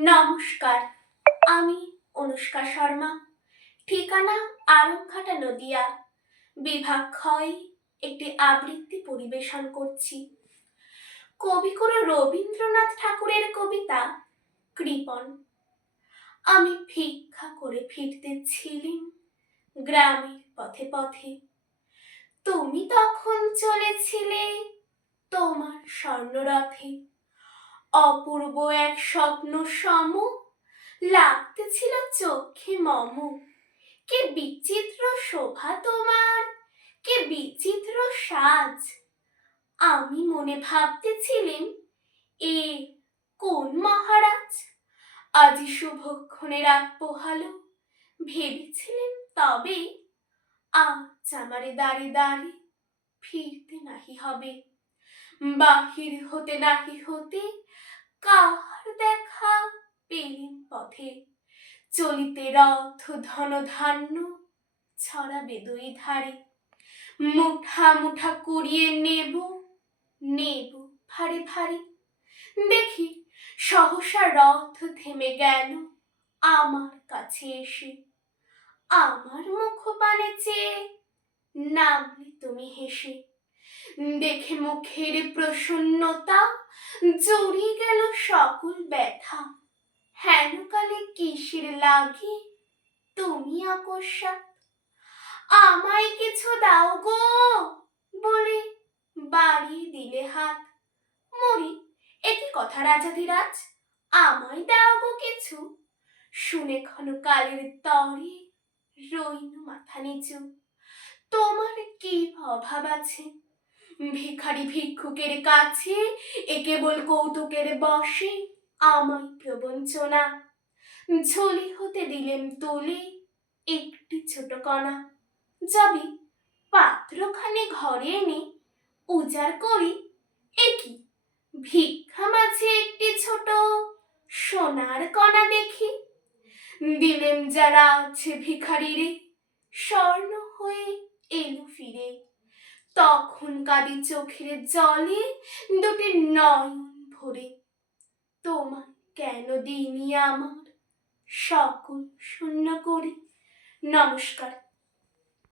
নমস্কার, আমি অনুষ্কা শর্মা। ঠিকানা আরংঘাটা নদিয়া। বিভাগ ক্ষয় একটি আবৃত্তি পরিবেশন করছি। কবিগুরু রবীন্দ্রনাথ ঠাকুরের কবিতা কৃপণ। আমি ভিক্ষা করে ফিরতেছিলাম গ্রামের পথে পথে। তুমি তখন চলেছিলে তোমার স্বর্ণরথে। অপূর্ব এক স্বপ্ন সম লাগতেছিল চোখে মম। কে বিচিত্র শোভা তোমার, কে বিচিত্র সাজ। আমি মনে ভাবতেছিলেম, এ কোন মহারাজ। আজি শুভক্ষণে রাত পোহালো, ভেবেছিলেম তবে আজ আমারে দাঁড়ে দাঁড়ে ফিরতে নাহি হবে। বাহির হতে নাহি হতে কাহার দেখা পেলেম পথে। চলিতে রথ ধন ধান্য ছড়াবে দুই ধারে। মুঠা মুঠা কুড়িয়ে নেব নেব ভারে ভারে। দেখি সহসা রথ থেমে গেল আমার কাছে এসে। আমার মুখপানে চেয়ে নামলে তুমি হেসে। দেখে মুখের প্রসন্নতা জড়িয়ে গেল সকল ব্যথা। হেনকালে কিসের লাগে তুমি আকস্মাৎ। আমায় কিছু দাও গো বলে বাড়িয়ে দিলে হাত। মরি, এ কি কথা রাজাধিরাজ, আমায় দাও গো কিছু। শুনে ক্ষণকালের তরে রইল মাথা নিচু। তোমার কি অভাব আছে ভিখারি ভিক্ষুকের কাছে। এ কেবল কৌতুকের বশে আমায় প্রবঞ্চনা। ঝুলি হতে দিলেম তুলে একটি ছোট কণা। যাবি পাত্রখানি ঘরে এনে উজাড় করি, এ কি ভিক্ষা মাঝে একটি ছোট সোনার কণা দেখি। দিলেম যারা আছে ভিখারিরে, স্বর্ণ হয়ে এলো ফিরে। তখন কাঁদি চোখের জলে দুটি নয়ন ভরে। তোমায় কেন দিইনি আমার সকল শূন্য করে। নমস্কার।